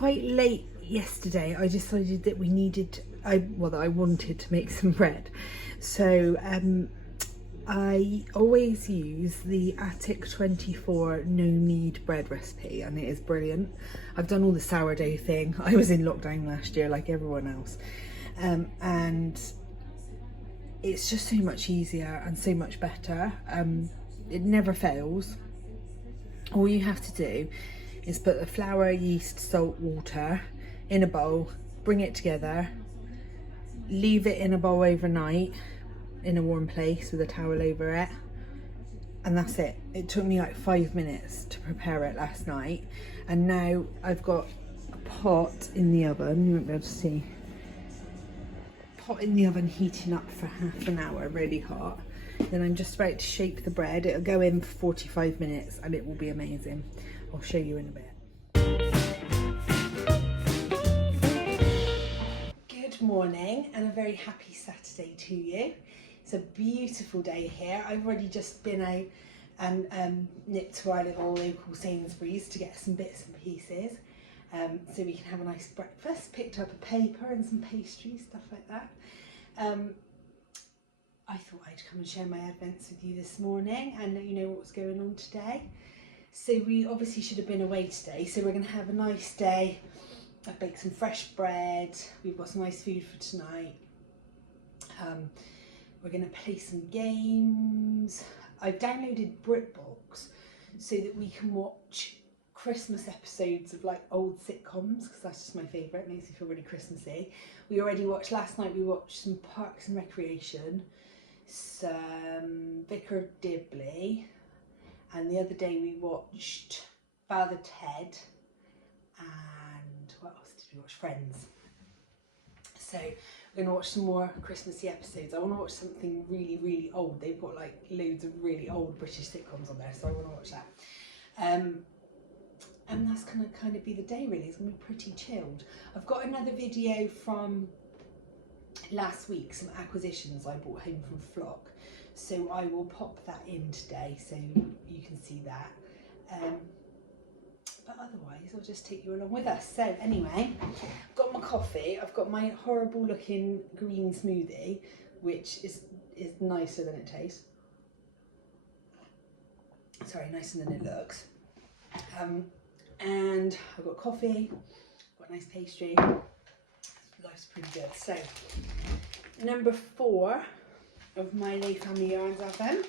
quite late yesterday, I decided that that I wanted to make some bread. So I always use the Attic 24 no knead bread recipe, and it is brilliant. I've done all the sourdough thing. I was in lockdown last year like everyone else, and it's just so much easier and so much better. It never fails. All you have to do is put the flour, yeast, salt, water in a bowl, bring it together, leave it in a bowl overnight in a warm place with a towel over it, and that's it. It took me like 5 minutes to prepare it last night, and now I've got a pot in the oven. You won't be able to see. Pot in the oven heating up for half an hour, really hot. Then I'm just about to shape the bread. It'll go in for 45 minutes and it will be amazing. I'll show you in a bit. Good morning and a very happy Saturday to you. It's a beautiful day here. I've already just been out and nipped to our little local Sainsbury's to get some bits and pieces, so we can have a nice breakfast. Picked up a paper and some pastries, stuff like that. I thought I'd come and share my advents with you this morning and let you know what's going on today. So we obviously should have been away today, so we're going to have a nice day. I've baked some fresh bread, we've got some nice food for tonight. We're going to play some games. I've downloaded BritBox so that we can watch Christmas episodes of like old sitcoms, because that's just my favourite. It makes me feel really Christmassy. Last night we watched some Parks and Recreation, some Vicar of Dibley, and the other day we watched Father Ted, and what else did we watch? Friends. So we're going to watch some more Christmassy episodes. I want to watch something really, really old. They've got like loads of really old British sitcoms on there, so I want to watch that. And that's going to kind of be the day really. It's going to be pretty chilled. I've got another video from last week, some acquisitions I brought home from Flock, so I will pop that in today so you can see that. But otherwise I'll just take you along with us. So anyway, I've got my coffee, I've got my horrible looking green smoothie, which is nicer than it tastes. Sorry, nicer than it looks. And I've got coffee, got a nice pastry. Life's pretty good. So, number 4 of my Les Family Yarns advent.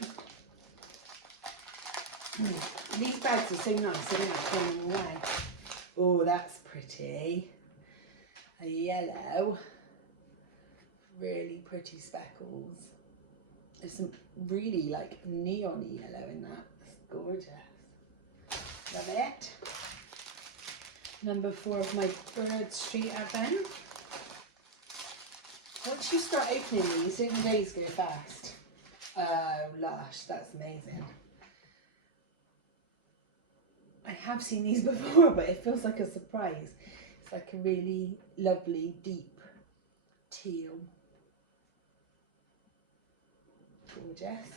These bags are so nice, I don't like throwing them away. Oh, that's pretty. A yellow. Really pretty speckles. There's some really like neon yellow in that. It's gorgeous. Love it. Number 4 of my Bird Street advent. Once you start opening these, the days go fast. Oh, lush, that's amazing. I have seen these before, but it feels like a surprise. It's like a really lovely, deep teal. Gorgeous.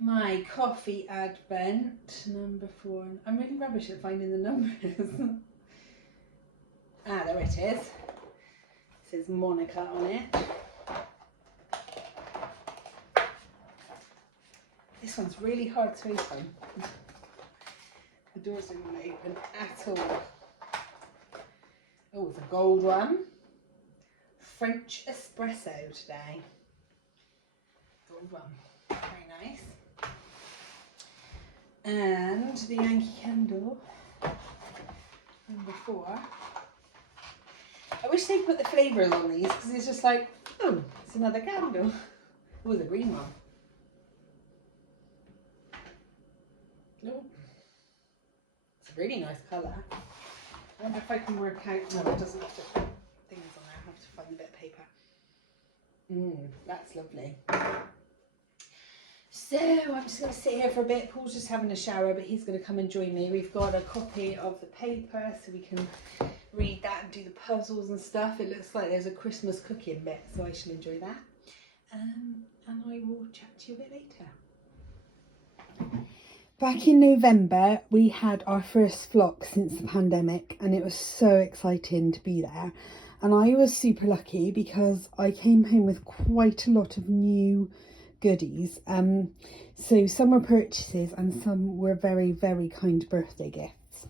My coffee advent, number 4. I'm really rubbish at finding the numbers. Ah, there it is. It says Monica on it. This one's really hard to open. The doors don't want to open at all. Oh, it's a gold one. French espresso today. Gold one. Very nice. And the Yankee Candle, number 4. I wish they'd put the flavours on these, because it's just like, oh, it's another candle. Oh, the green one. Oh, it's a really nice colour. I wonder if I can work out. No, it doesn't have to put things on there. I have to find a bit of paper. That's lovely. So I'm just going to sit here for a bit. Paul's just having a shower, but he's going to come and join me. We've got a copy of the paper so we can read that and do the puzzles and stuff. It looks like there's a Christmas cooking bit, so I shall enjoy that. And I will chat to you a bit later. Back in November, we had our first flock since the pandemic, and it was so exciting to be there. And I was super lucky because I came home with quite a lot of new goodies. So some were purchases and some were very, very kind birthday gifts.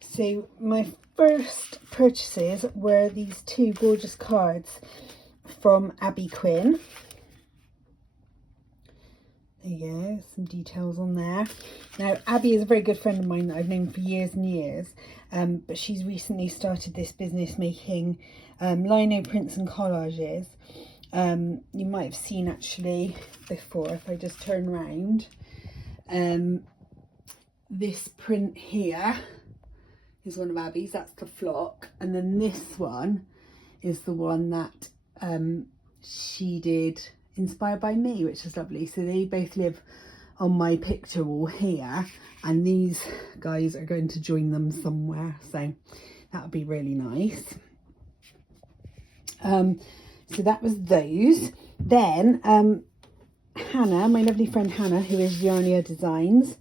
So my first purchases were these two gorgeous cards from Abby Quinn. There you go, some details on there. Now, Abby is a very good friend of mine that I've known for years and years, but she's recently started this business making lino prints and collages. You might have seen actually before, if I just turn around, this print here is one of Abby's, that's the flock, and then this one is the one that she did inspired by me, which is lovely. So they both live on my picture wall here, and these guys are going to join them somewhere, so that would be really nice. So that was those. Then Hannah, my lovely friend Hannah, who is Yarnia Designs,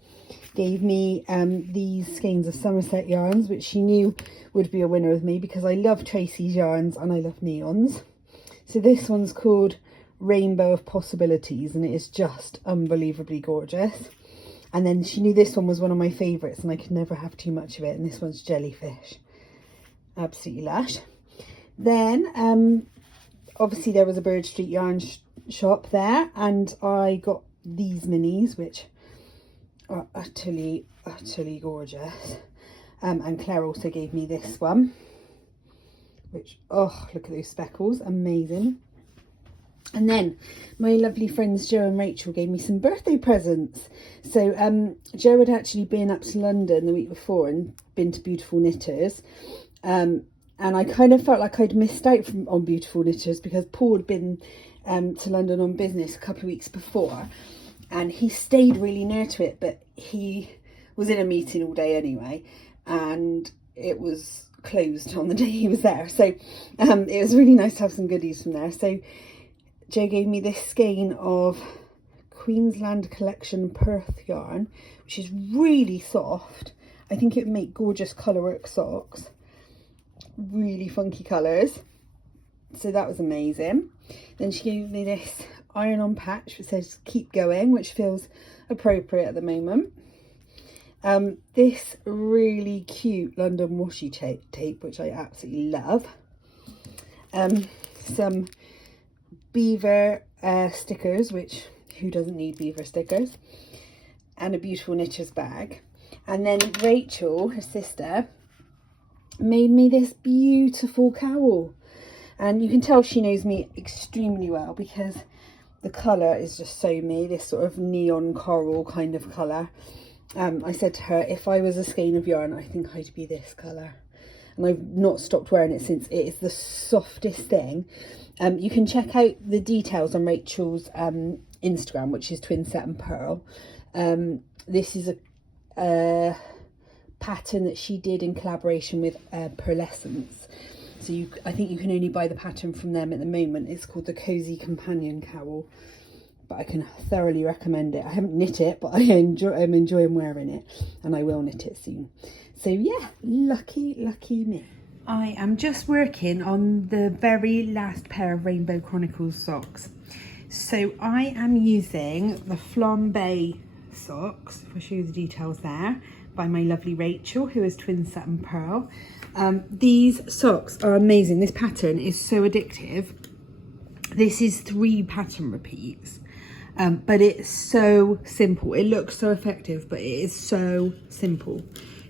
gave me these skeins of Somerset yarns, which she knew would be a winner with me because I love Tracy's yarns and I love neons. So this one's called Rainbow of Possibilities, and it is just unbelievably gorgeous. And then she knew this one was one of my favourites and I could never have too much of it, and this one's Jellyfish. Absolutely lush. Then obviously there was a Bird Street yarn shop there, and I got these minis, which are utterly gorgeous. And Claire also gave me this one, which, oh, look at those speckles, amazing. And then my lovely friends Jo and Rachel gave me some birthday presents. So Jo had actually been up to London the week before and been to Beautiful Knitters. And I kind of felt like I'd missed out on Beautiful Knitters because Paul had been to London on business a couple of weeks before. And he stayed really near to it, but he was in a meeting all day anyway. And it was closed on the day he was there. So it was really nice to have some goodies from there. So Jo gave me this skein of Queensland Collection Perth yarn, which is really soft. I think it would make gorgeous colourwork socks. Really funky colours. So that was amazing. Then she gave me this iron-on patch which says keep going, which feels appropriate at the moment. This really cute London washi tape, which I absolutely love. Some beaver stickers, which who doesn't need beaver stickers, and a Beautiful Knitters bag. And then Rachel, her sister, made me this beautiful cowl, and you can tell she knows me extremely well because the colour is just so me, this sort of neon coral kind of colour. I said to her, if I was a skein of yarn, I think I'd be this colour, and I've not stopped wearing it since. It is the softest thing. You can check out the details on Rachel's Instagram, which is Twin Set and Pearl. This is a pattern that she did in collaboration with Pearlescence. So I think you can only buy the pattern from them at the moment. It's called the Cozy Companion Cowl, but I can thoroughly recommend it. I haven't knit it, but I'm enjoying wearing it, and I will knit it soon. So yeah, lucky me. I am just working on the very last pair of Rainbow Chronicles socks. So I am using the Flambe socks, if I show you the details there, by my lovely Rachel, who is Twin Set and Pearl. These socks are amazing. This pattern is so addictive. This is 3 pattern repeats, but it's so simple. It looks so effective, but it is so simple.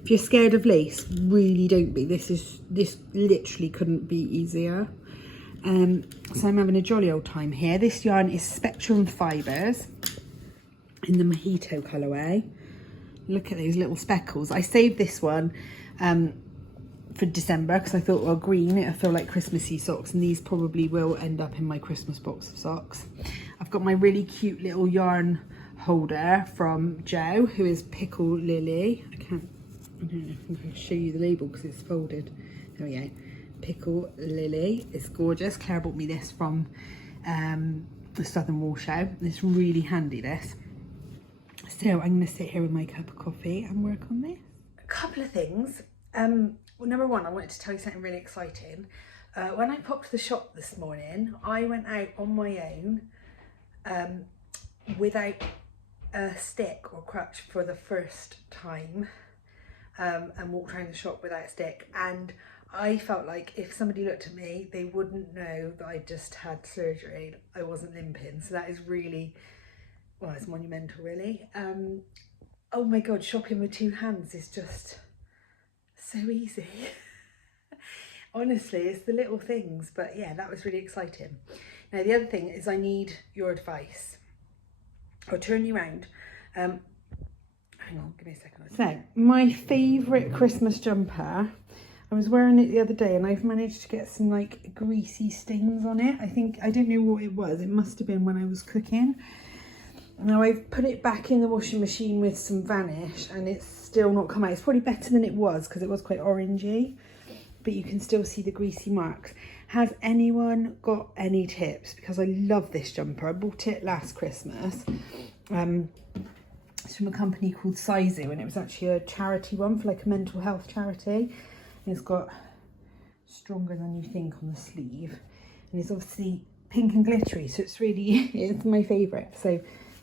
If you're scared of lace, really don't be. This literally couldn't be easier. So I'm having a jolly old time here. This yarn is Spectrum Fibres in the Mojito colourway. Look at those little speckles. I saved this one for December because I thought, well, green, it'll feel like Christmassy socks, and these probably will end up in my Christmas box of socks. I've got my really cute little yarn holder from Jo, who is Pickle Lily. I don't know if I can show you the label because it's folded. There we go. Pickle Lily. It's gorgeous. Claire bought me this from the Southern Wool Show. It's really handy, this. So I'm going to sit here with my cup of coffee and work on this. A couple of things. Well, number one, I wanted to tell you something really exciting. When I popped to the shop this morning, I went out on my own without a stick or crutch for the first time, and walked around the shop without a stick, and I felt like if somebody looked at me, they wouldn't know that I just had surgery. I wasn't limping, so that is really, well, it's monumental really. Oh my god, shopping with two hands is just so easy. Honestly, it's the little things, but yeah, that was really exciting. Now the other thing is I need your advice. I'll turn you around. Hang on, give me a second. So, my favourite Christmas jumper, I was wearing it the other day and I've managed to get some like greasy stains on it. I don't know what it was. It must have been when I was cooking. Now I've put it back in the washing machine with some Vanish and it's still not come out. It's probably better than it was because it was quite orangey, but you can still see the greasy marks. Has anyone got any tips? Because I love this jumper. I bought it last Christmas. It's from a company called Sizu, and it was actually a charity one for like a mental health charity. And it's got stronger than you think on the sleeve, and it's obviously pink and glittery, so it's really, it's my favourite. So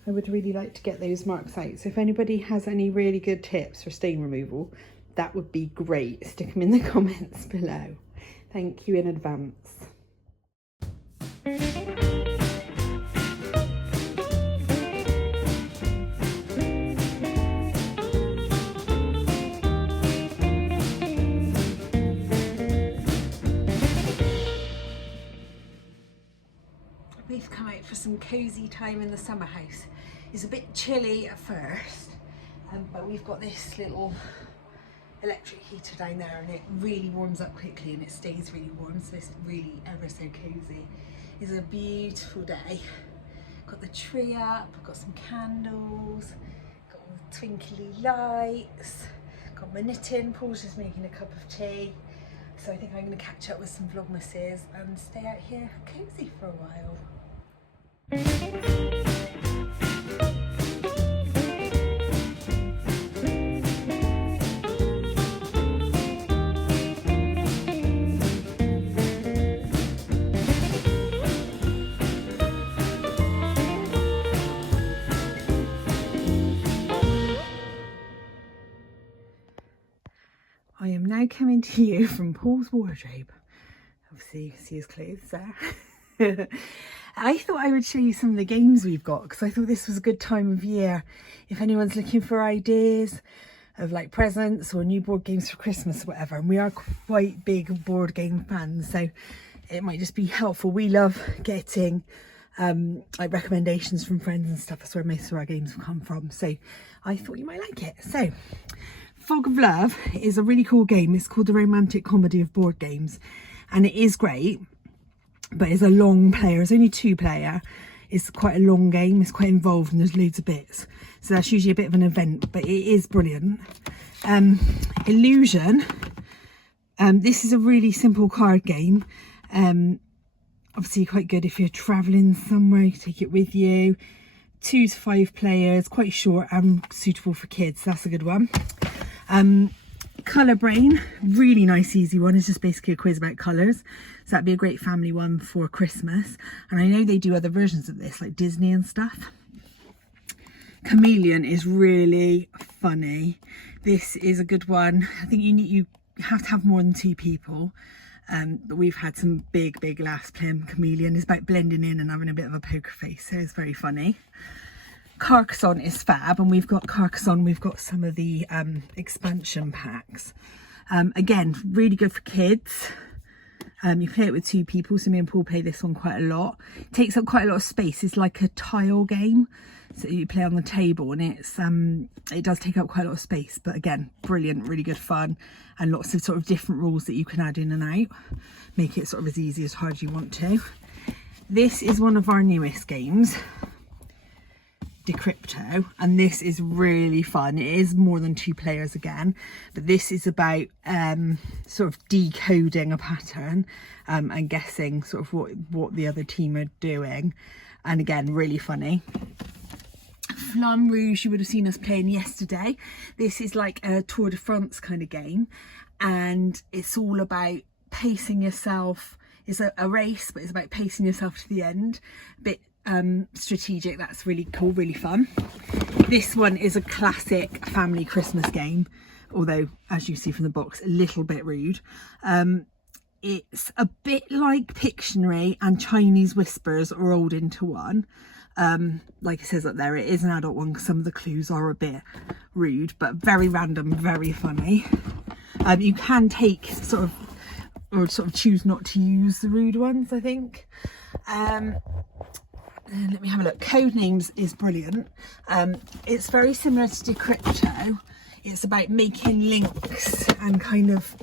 I would really like to get those marks out. So if anybody has any really good tips for stain removal, that would be great. Stick them in the comments below. Thank you in advance. We've come out for some cosy time in the summer house. It's a bit chilly at first, but we've got this little electric heater down there and it really warms up quickly and it stays really warm, so it's really ever so cozy. It's a beautiful day. Got the tree up, got some candles, got all the twinkly lights, got my knitting. Paul's just making a cup of tea. So I think I'm going to catch up with some Vlogmases and stay out here cozy for a while. I am now coming to you from Paul's wardrobe. Obviously you can see his clothes there. I thought I would show you some of the games we've got because I thought this was a good time of year if anyone's looking for ideas of like presents or new board games for Christmas or whatever. And we are quite big board game fans, so it might just be helpful. We love getting like recommendations from friends and stuff. That's where most of our games have come from, so I thought you might like it. So Fog of Love is a really cool game. It's called the Romantic Comedy of Board Games, and it is great, but it's a long player. It's only 2-player. It's quite a long game. It's quite involved and there's loads of bits, so that's usually a bit of an event, but it is brilliant. Illusion, this is a really simple card game. Obviously quite good if you're traveling somewhere, you take it with you. 2 to 5 players, quite short and suitable for kids. That's a good one. Colour Brain, really nice easy one. It's just basically a quiz about colours, so that'd be a great family one for Christmas. And I know they do other versions of this like Disney and stuff. Chameleon is really funny. This is a good one. I think you have to have more than 2 people, but we've had some big laughs playing Chameleon. It's about blending in and having a bit of a poker face, so it's very funny. Carcassonne is fab, and we've got Carcassonne, we've got some of the expansion packs. Again, really good for kids. You play it with 2 people, so me and Paul play this one quite a lot. It takes up quite a lot of space. It's like a tile game, so you play on the table, and it does take up quite a lot of space, but again, brilliant, really good fun, and lots of sort of different rules that you can add in and out. Make it sort of as easy as hard as you want to. This is one of our newest games, Decrypto, and this is really fun. It is more than 2 players again, but this is about sort of decoding a pattern and guessing sort of what the other team are doing, and again, really funny. Flamme Rouge you would have seen us playing yesterday. This is like a Tour de France kind of game, and it's all about pacing yourself. It's a race, but it's about pacing yourself to the end. A bit strategic. That's really cool, really fun. This one is a classic family Christmas game, although as you see from the box, a little bit rude. It's a bit like Pictionary and Chinese Whispers rolled into one. Like it says up there, it is an adult one because some of the clues are a bit rude, but very random, very funny. You can take sort of choose not to use the rude ones, I think. And let me have a look. Codenames is brilliant. It's very similar to Decrypto. It's about making links and kind of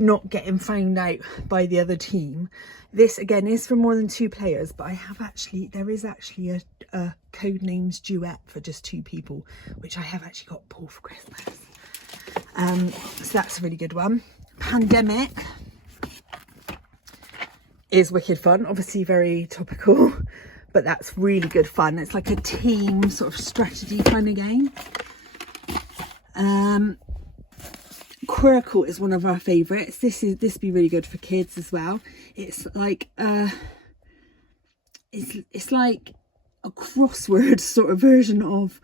not getting found out by the other team. This again is for more than 2 players, but there is actually a Codenames duet for just 2 people, which I have actually got Paul for Christmas. So that's a really good one. Pandemic is wicked fun, obviously very topical, but that's really good fun. It's like a team sort of strategy kind of game. Quirkle is one of our favourites. This would be really good for kids as well. It's like it's like a crossword sort of version of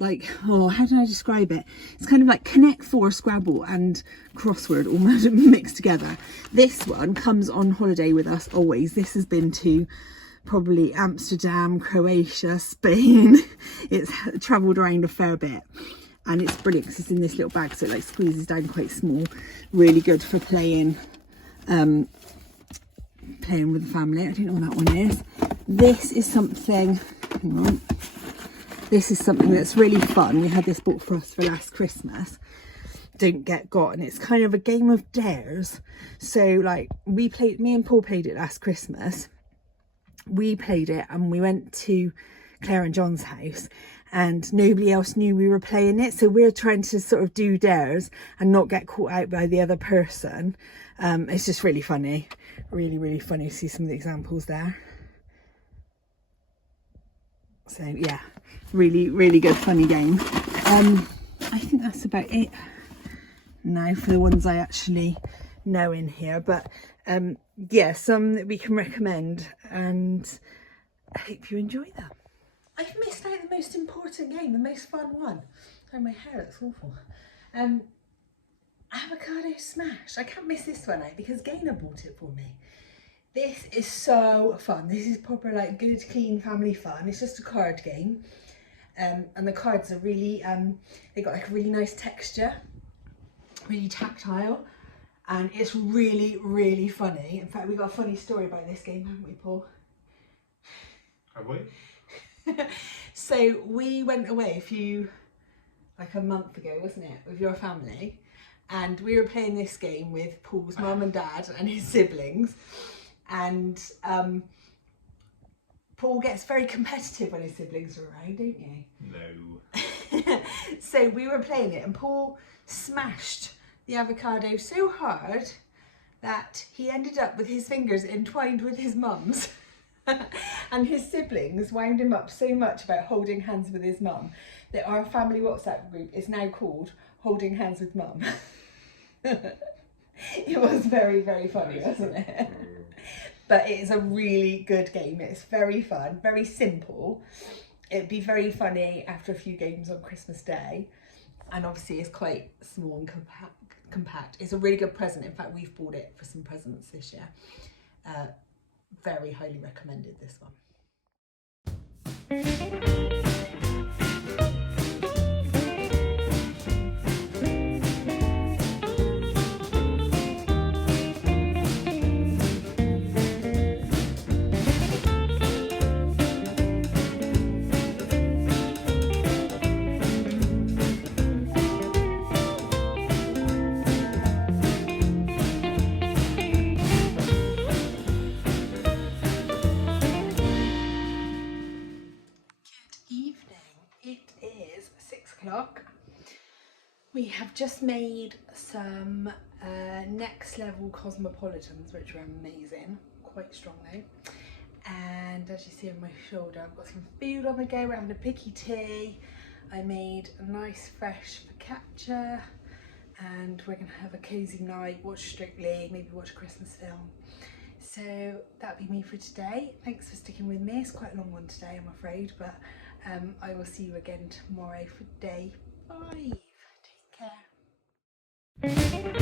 like, oh, how do I describe it? It's kind of like Connect 4, Scrabble and crossword all mixed together. This one comes on holiday with us always. This has been to probably Amsterdam, Croatia, Spain. It's travelled around a fair bit, and it's brilliant because it's in this little bag, so it like squeezes down quite small. Really good for playing playing with the family. I don't know what that one is. This is something, hang on. This is something that's really fun. We had this bought for us for last Christmas. Don't Get Got, and it's kind of a game of dares. So like me and Paul played it last Christmas. We played it and we went to Claire and John's house, and nobody else knew we were playing it. So we're trying to sort of do dares and not get caught out by the other person. It's just really funny. Really, really funny to see some of the examples there. So yeah, really, really good funny game. I think that's about it now for the ones I actually know in here, but yeah, some that we can recommend, and I hope you enjoy them. I've missed out the most important game, the most fun one. Oh, my hair looks awful. Avocado Smash. I can't miss this one out because Gaynor bought it for me. This is so fun. This is proper like good, clean family fun. It's just a card game, and the cards are really they got like a really nice texture, really tactile, and it's really, really funny. In fact, we got a funny story about this game, haven't we, Paul? Have we? So we went away like a month ago, wasn't it, with your family, and we were playing this game with Paul's mum and dad and his siblings, and Paul gets very competitive when his siblings are around, don't you? No. So we were playing it and Paul smashed the avocado so hard that he ended up with his fingers entwined with his mum's. And his siblings wound him up so much about holding hands with his mum that our family WhatsApp group is now called Holding Hands with Mum. It was very, very funny, wasn't it? But it is a really good game. It's very fun, very simple. It'd be very funny after a few games on Christmas Day, and obviously it's quite small and compact. It's a really good present. In fact, we've bought it for some presents this year. Very highly recommended, this one. We have just made some next level cosmopolitans, which are amazing, quite strong though. And as you see on my shoulder, I've got some food on the go. We're having a picky tea. I made a nice fresh focaccia, and we're gonna have a cozy night, watch Strictly, maybe watch a Christmas film. So that'll be me for today. Thanks for sticking with me. It's quite a long one today, I'm afraid, but I will see you again tomorrow for day 5. Take care.